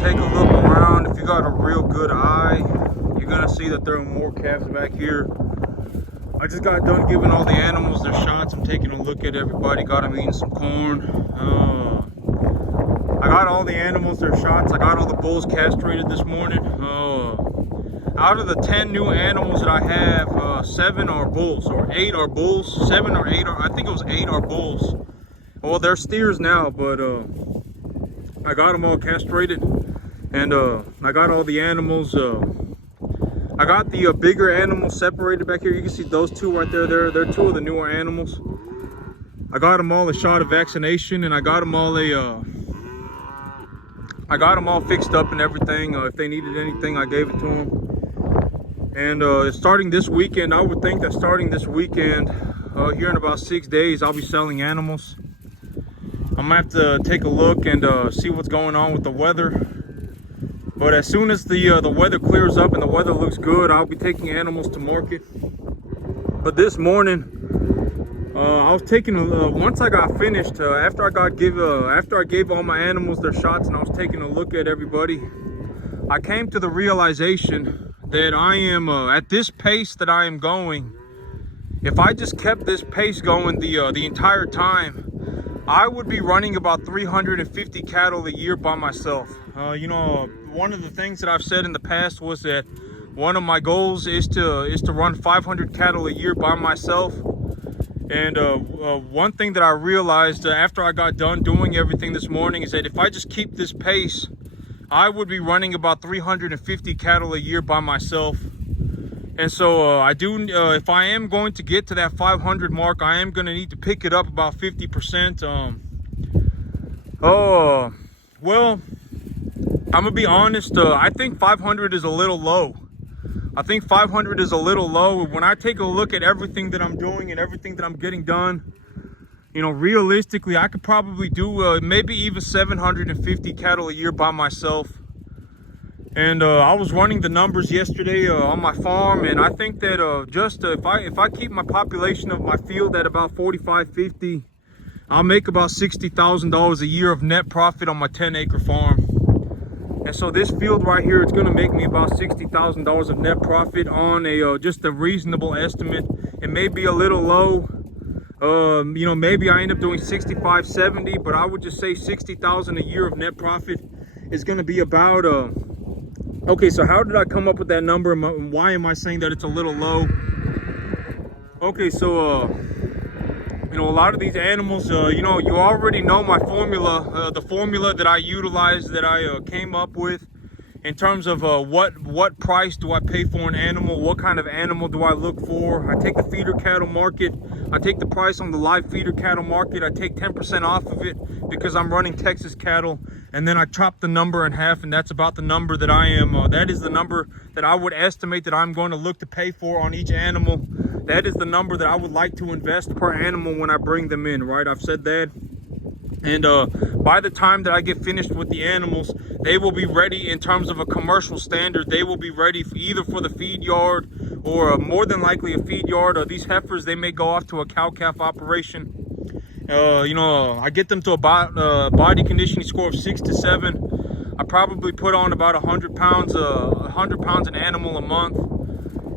take a look around, if you got a real good eye, you're gonna see that there are more calves back here. I just got done giving all the animals their shots. I'm taking a look at everybody. Got them eating some corn. I got all the animals their shots. I got all the bulls castrated this morning. Out of the 10 new animals that I have, 7 are bulls, or 8 are bulls. 7 or 8 are, I think it was 8 are bulls. Well, they're steers now, but I got them all castrated, and I got all the animals. I got the bigger animals separated back here. You can see those two right there. They're 2 of the newer animals. I got them all a shot of vaccination, and I got them all fixed up and everything. If they needed anything, I gave it to them. And starting this weekend, I would think that starting this weekend, here in about 6 days, I'll be selling animals. I'm gonna have to take a look and see what's going on with the weather. But as soon as the weather clears up and the weather looks good, I'll be taking animals to market. But this morning, I was taking once I got finished, after I gave all my animals their shots and I was taking a look at everybody, I came to the realization that I am at this pace that I am going. If I just kept this pace going the entire time, I would be running about 350 cattle a year by myself. You know, one of the things that I've said in the past was that one of my goals is to run 500 cattle a year by myself. And one thing that I realized after I got done doing everything this morning is that if I just keep this pace, I would be running about 350 cattle a year by myself. And so if I am going to get to that 500 mark, I am going to need to pick it up about 50%. Well, I'm gonna be honest, I think 500 is a little low. I think 500 is a little low. When I take a look at everything that I'm doing and everything that I'm getting done, you know, realistically, I could probably do maybe even 750 cattle a year by myself. And I was running the numbers yesterday on my farm, and I think that if I keep my population of my field at about 45, 50, I'll make about $60,000 a year of net profit on my 10-acre farm. And so this field right here, it's going to make me about $60,000 of net profit on just a reasonable estimate. It may be a little low. You know, maybe I end up doing 65, 70, but I would just say 60,000 a year of net profit is going to be about okay, so how did I come up with that number, and why am I saying that it's a little low? Okay, so you know, a lot of these animals, you know, you already know my formula, the formula that I utilize, that I came up with in terms of what price do I pay for an animal, what kind of animal do I look for. I take the feeder cattle market, I take the price on the live feeder cattle market, I take 10% off of it because I'm running Texas cattle, and then I chop the number in half, and that's about the number that I am, that is the number that I would estimate that I'm going to look to pay for on each animal. That is the number that I would like to invest per animal when I bring them in, right? I've said that. And by the time that I get finished with the animals, they will be ready in terms of a commercial standard. They will be ready for either for the feed yard or more than likely a feed yard. These heifers, they may go off to a cow-calf operation. You know, I get them to a body conditioning score of 6 to 7. I probably put on about 100 pounds an animal a month.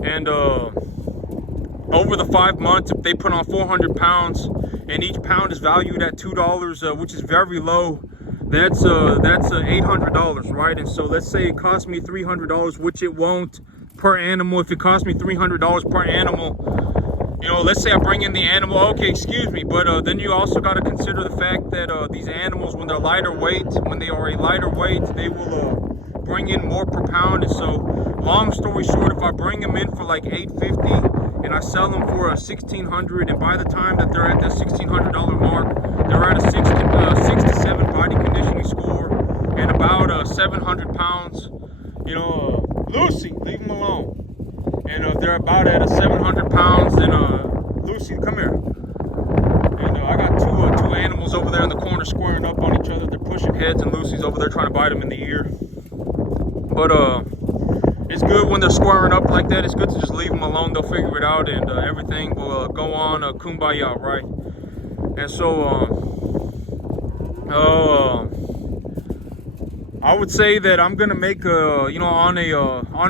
And over the 5 months, if they put on 400 pounds and each pound is valued at $2, which is very low, that's $800, right? And so let's say it costs me $300, which it won't per animal. If it costs me $300 per animal, you know, let's say I bring in the animal, okay, excuse me, but then you also got to consider the fact that these animals, when they're lighter weight, when they are a lighter weight, they will bring in more per pound. And so, long story short, if I bring them in for like $850 and I sell them for $1,600, and by the time that they're at that $1,600 mark, they're at a 6 to 7 body conditioning score and about 700 pounds. You know, Lucy, leave them alone. And if they're about at a 700 pounds, then Lucy, come here. And I got two animals over there in the corner squaring up on each other. They're pushing heads, and Lucy's over there trying to bite them in the ear. But it's good when they're squaring up like that. It's good to just leave them alone. They'll figure it out, and everything will go on kumbaya, right? And so I would say that I'm gonna make on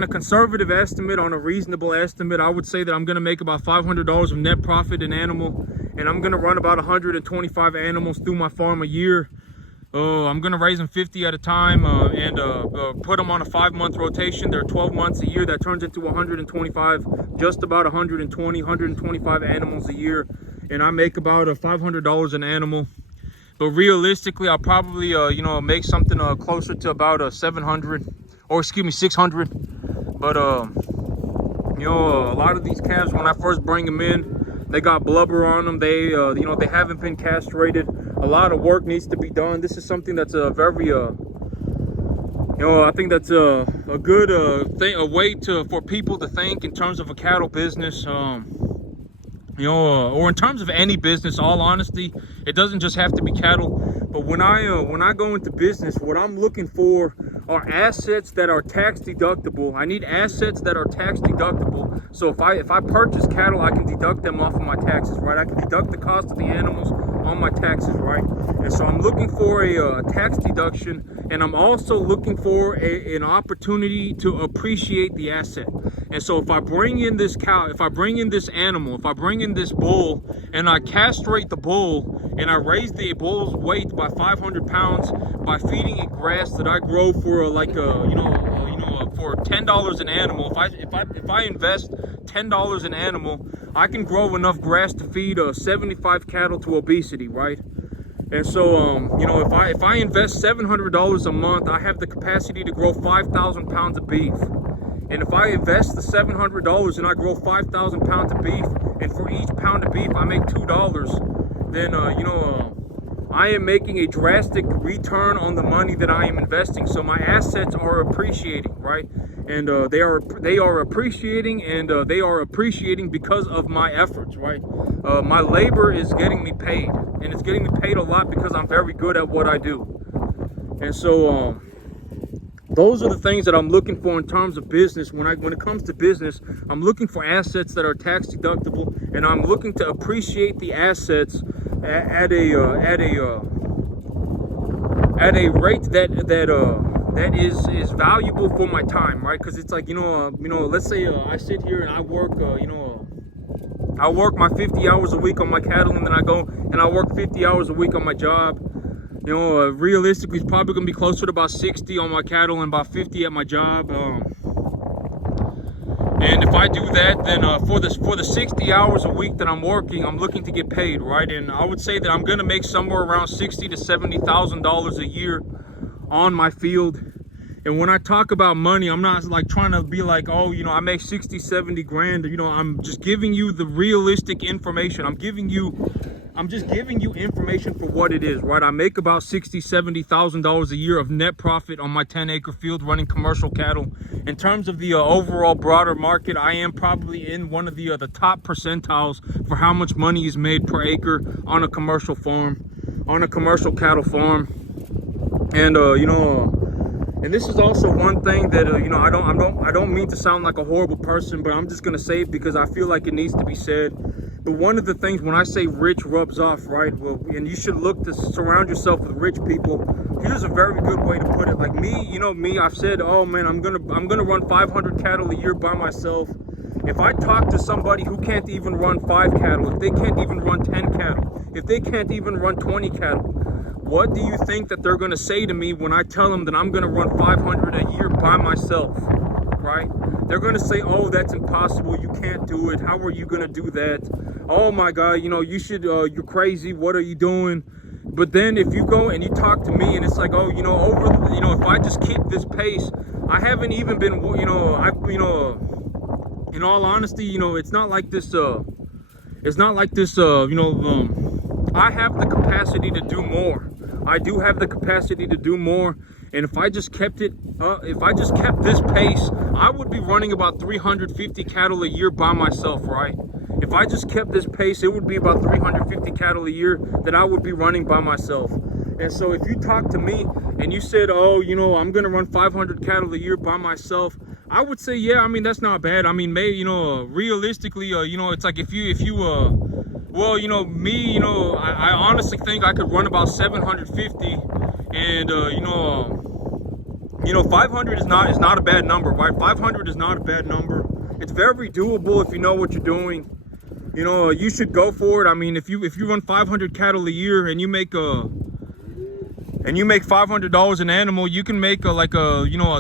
a conservative estimate, on a reasonable estimate, I would say that I'm gonna make about $500 of net profit in animal, and I'm gonna run about 125 animals through my farm a year. I'm gonna raise them 50 at a time and put them on a 5-month rotation. They're 12 months a year. That turns into 125, just about 125 animals a year, and I make about $500 an animal. But realistically, I'll probably make something closer to about 700, or excuse me, 600. But a lot of these calves, when I first bring them in, they got blubber on them. They they haven't been castrated. A lot of work needs to be done. This is something that's a very I think that's a good a way for people to think in terms of a cattle business. Or in terms of any business. All honesty, it doesn't just have to be cattle. But when I go into business, what I'm looking for are assets that are tax deductible. I need assets that are tax deductible. So if I purchase cattle, I can deduct them off of my taxes, right? I can deduct the cost of the animals on my taxes, right? And so I'm looking for a tax deduction, and I'm also looking for an opportunity to appreciate the asset. And so if I bring in this cow, if I bring in this animal, if I bring in this bull, and I castrate the bull, and I raise the bull's weight by 500 pounds by feeding it grass that I grow for for $10 an animal. If I invest $10 an animal, I can grow enough grass to feed 75 cattle to obesity, right? And so if I invest $700 a month, I have the capacity to grow 5,000 pounds of beef. And if I invest the $700 and I grow 5,000 pounds of beef, and for each pound of beef I make $2, then I am making a drastic return on the money that I am investing. So my assets are appreciating, right? And they are appreciating, and they are appreciating because of my efforts, right? My labor is getting me paid, and it's getting me paid a lot because I'm very good at what I do. And so those are the things that I'm looking for in terms of business. When it comes to business, I'm looking for assets that are tax deductible, and I'm looking to appreciate the assets at a rate that is valuable for my time, right? Because it's like let's say I sit here and I work I work my 50 hours a week on my cattle, and then I go and I work 50 hours a week on my job. Realistically, it's probably gonna be closer to about 60 on my cattle and about 50 at my job. And if I do that, then for the 60 hours a week that I'm working, I'm looking to get paid, right? And I would say that I'm gonna make somewhere around $60,000 to $70,000 a year on my field. And when I talk about money, I'm not like trying to be like, oh, I make 60, 70 grand. I'm just giving you the realistic information. I'm just giving you information for what it is, right? I make about $60,000, $70,000 a year of net profit on my 10-acre field running commercial cattle. In terms of the overall broader market, I am probably in one of the top percentiles for how much money is made per acre on a commercial farm, on a commercial cattle farm. And and this is also one thing that I don't mean to sound like a horrible person, but I'm just gonna say it because I feel like it needs to be said. But one of the things when I say rich rubs off, right? Well, and you should look to surround yourself with rich people. Here's a very good way to put it. Like me, I've said, oh man, I'm gonna run 500 cattle a year by myself. If I talk to somebody who can't even run 5 cattle, if they can't even run 10 cattle, if they can't even run 20 cattle, what do you think that they're gonna say to me when I tell them that I'm gonna run 500 a year by myself, right? They're gonna say, oh, that's impossible, you can't do it, how are you gonna do that? Oh my God, you should, you're crazy, what are you doing? But then if you go and you talk to me and it's like, oh, if I just keep this pace, I haven't even been, in all honesty, it's not like this, I have the capacity to do more. I do have the capacity to do more. And if I just kept this pace, I would be running about 350 cattle a year by myself, right? If I just kept this pace, it would be about 350 cattle a year that I would be running by myself. And so if you talk to me and you said, oh, I'm gonna run 500 cattle a year by myself, I would say, yeah, I mean, that's not bad. I mean, realistically, it's like I honestly think I could run about 750, and you know, 500 is not a bad number, right? 500 is not a bad number. It's very doable if you know what you're doing. You know, you should go for it. I mean, if you run 500 cattle a year and you make $500 an animal, you can make a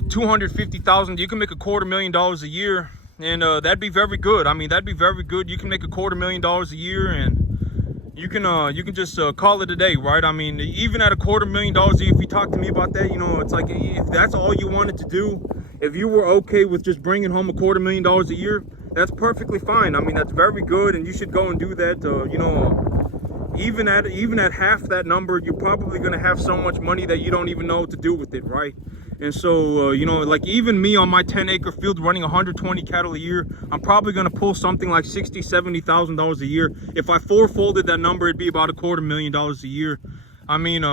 250,000. You can make $250,000 a year, and that'd be very good. I mean, that'd be very good. You can make $250,000 a year, and you can just call it a day, right? I mean, even at $250,000 a year, if you talk to me about that, you know, it's like if that's all you wanted to do, if you were okay with just bringing home $250,000 a year, that's perfectly fine. I mean, that's very good, and you should go and do that. You know, even at half that number, you're probably gonna have so much money that you don't even know what to do with it, right? And so, you know, like even me on my 10-acre field running 120 cattle a year, I'm probably gonna pull something like $60,000-$70,000 a year. If I fourfolded that number, it'd be about $250,000 a year. I mean,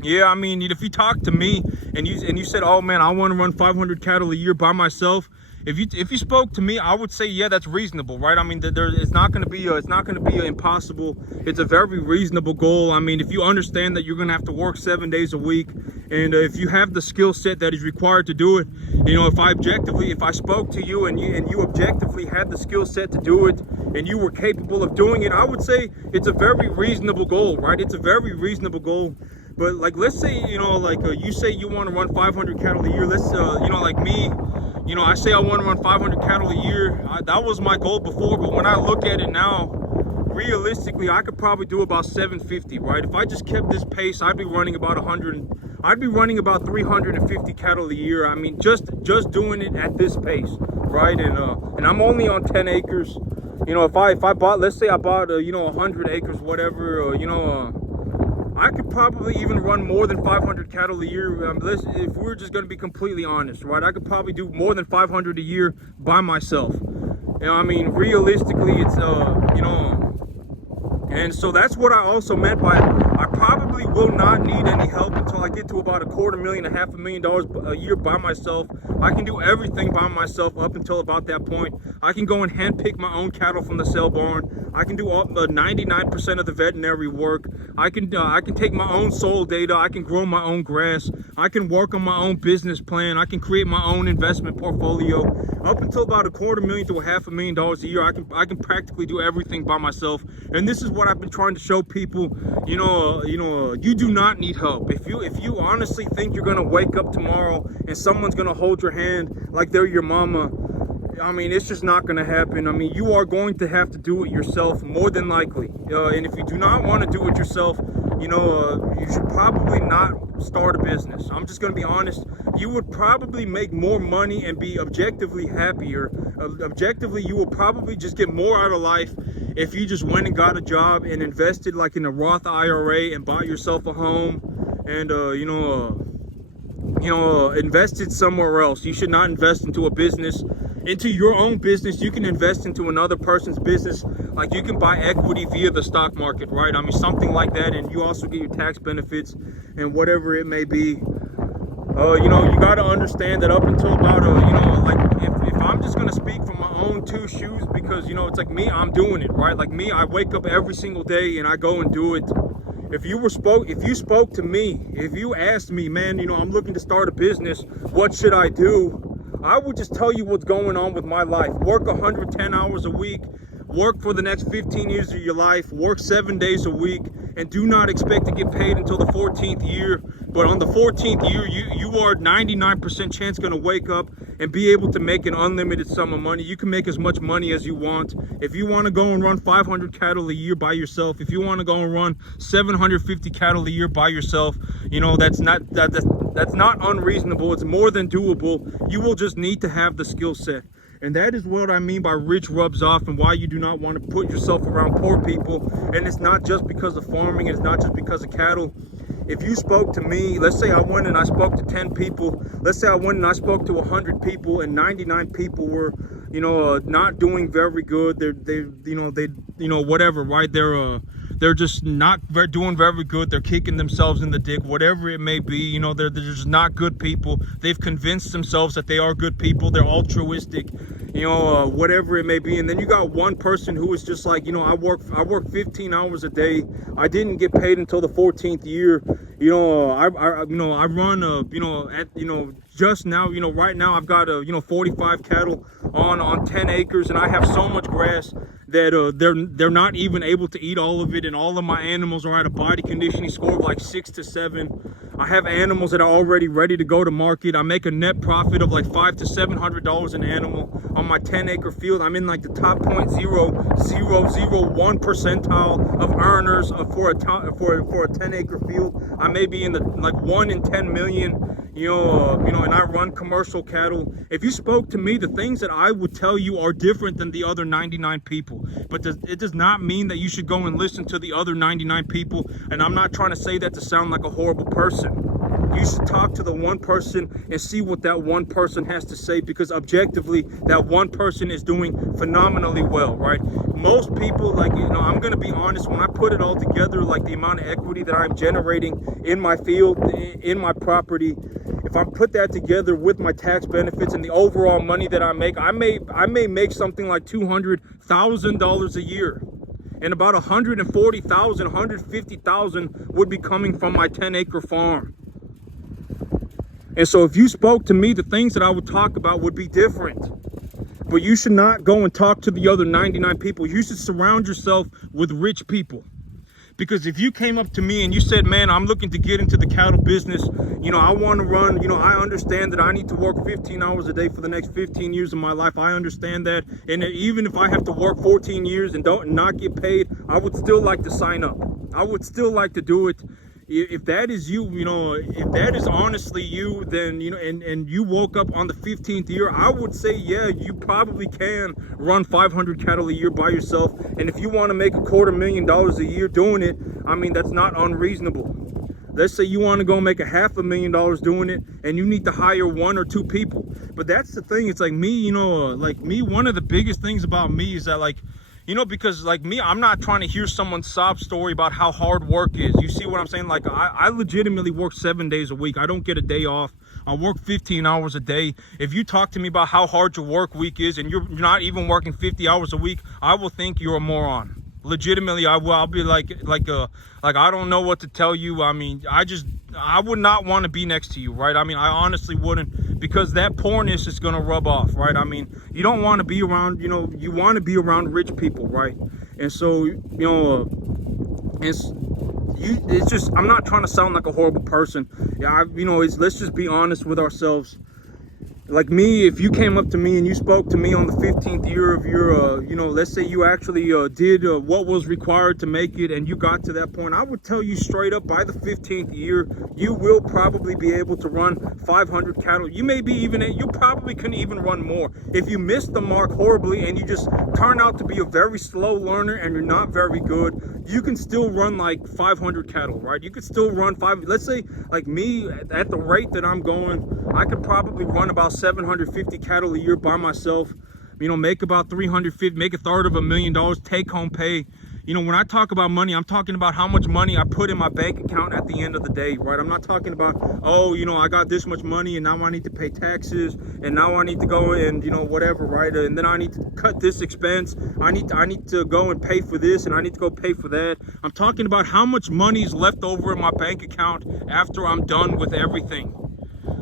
yeah, I mean, if you talk to me and you said, oh man, I want to run 500 cattle a year by myself, if you spoke to me, I would say, yeah, that's reasonable, right? I mean, it's not going to be impossible. It's a very reasonable goal. I mean, if you understand that you're going to have to work 7 days a week, and if you have the skill set that is required to do it, you know, if I spoke to you and you objectively had the skill set to do it, and you were capable of doing it, I would say it's a very reasonable goal, right? It's a very reasonable goal. But like, let's say, you know, like you say you want to run 500 cattle a year. Let's, you know, like me, you know, I say I want to run 500 cattle a year. That was my goal before, but when I look at it now, realistically, I could probably do about 750, right? If I just kept this pace, I'd be running about 350 cattle a year. I mean, just doing it at this pace, right? And I'm only on 10 acres. You know, if I bought, let's say I bought, you know, 100 acres, whatever, you know, I could probably even run more than 500 cattle a year. If we're just going to be completely honest, right? I could probably do more than 500 a year by myself. You know, I mean, realistically, it's, you know, and so that's what I also meant by I probably will not need any help until I get to about $250,000 to $500,000 a year by myself. I can do everything by myself up until about that point. I can go and handpick my own cattle from the sale barn. I can do 99% of the veterinary work. I can take my own soil data. I can grow my own grass. I can work on my own business plan. I can create my own investment portfolio. Up until about $250,000 to $500,000 a year, I can practically do everything by myself. And this is what I've been trying to show people. You know, you do not need help. If you honestly think you're gonna wake up tomorrow and someone's gonna hold your hand like they're your mama, I mean, it's just not going to happen. I mean, you are going to have to do it yourself, more than likely. And if you do not want to do it yourself, you know, you should probably not start a business. I'm just going to be honest. You would probably make more money and be objectively happier. Objectively, you will probably just get more out of life if you just went and got a job and invested like in a Roth IRA and bought yourself a home and, invested somewhere else. You should not invest into a business. Into your own business, you can invest into another person's business. Like you can buy equity via the stock market, right? I mean, something like that, and you also get your tax benefits and whatever it may be. You know, you got to understand that up until about, you know, like if I'm just going to speak from my own two shoes, because, you know, it's like me, I'm doing it, right? Like me, I wake up every single day and I go and do it. If you spoke to me, if you asked me, man, you know, I'm looking to start a business, what should I do? I would just tell you what's going on with my life. Work 110 hours a week, work for the next 15 years of your life, work 7 days a week, and do not expect to get paid until the 14th year. But on the 14th year, you are 99% chance going to wake up and be able to make an unlimited sum of money. You can make as much money as you want. If you want to go and run 500 cattle a year by yourself, if you want to go and run 750 cattle a year by yourself, you know, that's not unreasonable. It's more than doable. You will just need to have the skill set. And that is what I mean by rich rubs off, and why you do not want to put yourself around poor people. And it's not just because of farming. It's not just because of cattle. If you spoke to me, let's say I went and I spoke to 10 people. Let's say I went and I spoke to 100 people, and 99 people were, you know, not doing very good. Whatever, right? They're just not doing very good. They're kicking themselves in the dick, whatever it may be. You know, they're just not good people. They've convinced themselves that they are good people. They're altruistic. whatever it may be. And then you got one person who is just like, I work 15 hours a day. I didn't get paid until the 14th year. I run just now, right now I've got 45 cattle on 10 acres, and I have so much grass that they're not even able to eat all of it, and all of my animals are at a body conditioning score of like 6 to 7. I have animals that are already ready to go to market. I make a net profit of like $500 to $700 an animal on my 10-acre field. I'm in like the top 0.0001 percentile of earners for a 10-acre field. I may be in the like 1 in 10 million. And I run commercial cattle. If you spoke to me, the things that I would tell you are different than the other 99 people. But it does not mean that you should go and listen to the other 99 people. And I'm not trying to say that to sound like a horrible person. You should talk to the one person and see what that one person has to say, because objectively, that one person is doing phenomenally well, right? Most people, I'm going to be honest, when I put it all together, like the amount of equity that I'm generating in my field, in my property, if I put that together with my tax benefits and the overall money that I make, I may make something like $200,000 a year. And about $140,000, $150,000 would be coming from my 10-acre farm. And so if you spoke to me, the things that I would talk about would be different. But you should not go and talk to the other 99 people. You should surround yourself with rich people. Because if you came up to me and you said, man, I'm looking to get into the cattle business, I want to run, I understand that I need to work 15 hours a day for the next 15 years of my life. I understand that. And even if I have to work 14 years and not get paid, I would still like to sign up. I would still like to do it. If that is you, if that is honestly you, then, and you woke up on the 15th year, I would say, yeah, you probably can run 500 cattle a year by yourself. And if you want to make $250,000 a year doing it, I mean, that's not unreasonable. Let's say you want to go make $500,000 doing it, and you need to hire 1 or 2 people. But that's the thing. It's like me, one of the biggest things about me is that, because like me, I'm not trying to hear someone's sob story about how hard work is. You see what I'm saying? Like I legitimately work 7 days a week. I don't get a day off. I work 15 hours a day. If you talk to me about how hard your work week is and you're not even working 50 hours a week, I will think you're a moron. Legitimately, I will. I'll be like I don't know what to tell you. I mean, I would not want to be next to you, right? I mean, I honestly wouldn't, because that poorness is gonna rub off, right? I mean, you don't want to be around, you want to be around rich people, right? And so, it's just, I'm not trying to sound like a horrible person. Yeah, let's just be honest with ourselves. Like me, if you came up to me and you spoke to me on the 15th year of your, let's say you actually did what was required to make it, and you got to that point, I would tell you straight up, by the 15th year, you will probably be able to run 500 cattle. You probably couldn't even run more. If you miss the mark horribly and you just turn out to be a very slow learner and you're not very good, you can still run like 500 cattle, right? You could still run let's say like me, at the rate that I'm going, I could probably run about 750 cattle a year by myself, make about 350, make $250,000 take home pay. When I talk about money, I'm talking about how much money I put in my bank account at the end of the day, right? I'm not talking about, I got this much money and now I need to pay taxes and now I need to go and, whatever, right? And then I need to cut this expense. I need to go and pay for this, and I need to go pay for that. I'm talking about how much money is left over in my bank account after I'm done with everything.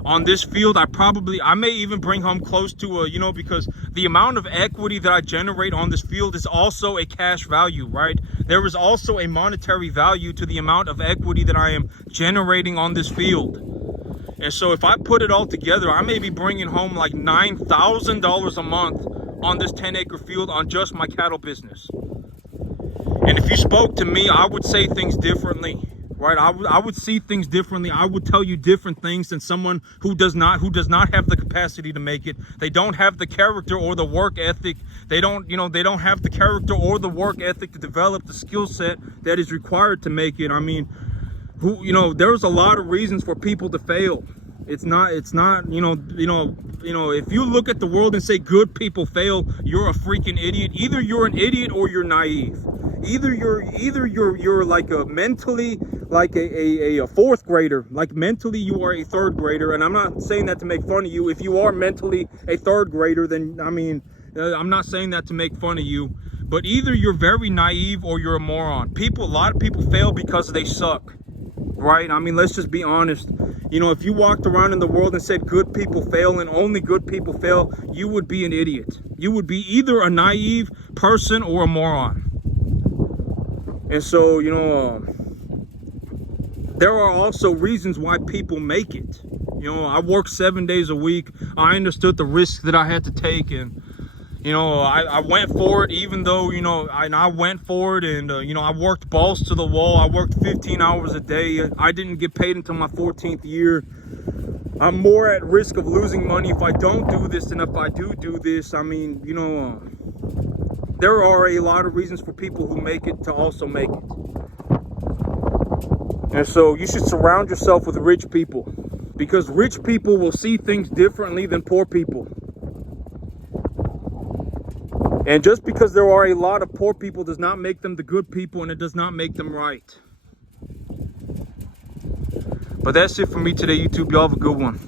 On this field, I may even bring home close to because the amount of equity that I generate on this field is also a cash value, right? There is also a monetary value to the amount of equity that I am generating on this field. And so if I put it all together, I may be bringing home like $9,000 a month on this 10-acre field on just my cattle business. And if you spoke to me, I would say things differently. Right, I would see things differently. I would tell you different things than someone who does not have the capacity to make it. They don't have the character or the work ethic. They don't have the character or the work ethic to develop the skill set that is required to make it. I mean, there's a lot of reasons for people to fail. It's not, if you look at the world and say good people fail, you're a freaking idiot. Either you're an idiot or you're naive. Either you're like a mentally like a fourth grader, like mentally you are a third grader. And I'm not saying that to make fun of you. If you are mentally a third grader, then I mean, I'm not saying that to make fun of you, but either you're very naive or you're a moron. A lot of people fail because they suck, right? I mean, let's just be honest. You know, if you walked around in the world and said good people fail and only good people fail, you would be an idiot. You would be either a naive person or a moron. And so, you know, there are also reasons why people make it. You know, I worked 7 days a week. I understood the risks that I had to take, and you know, I went for it, even though, you know, I went for it, and you know, I worked balls to the wall. I worked 15 hours a day. I didn't get paid until my 14th year. I'm more at risk of losing money if I don't do this than if I do this. I mean, you know, there are a lot of reasons for people who make it to also make it. And so you should surround yourself with rich people, because rich people will see things differently than poor people. And just because there are a lot of poor people does not make them the good people, and it does not make them right. But that's it for me today, YouTube. Y'all have a good one.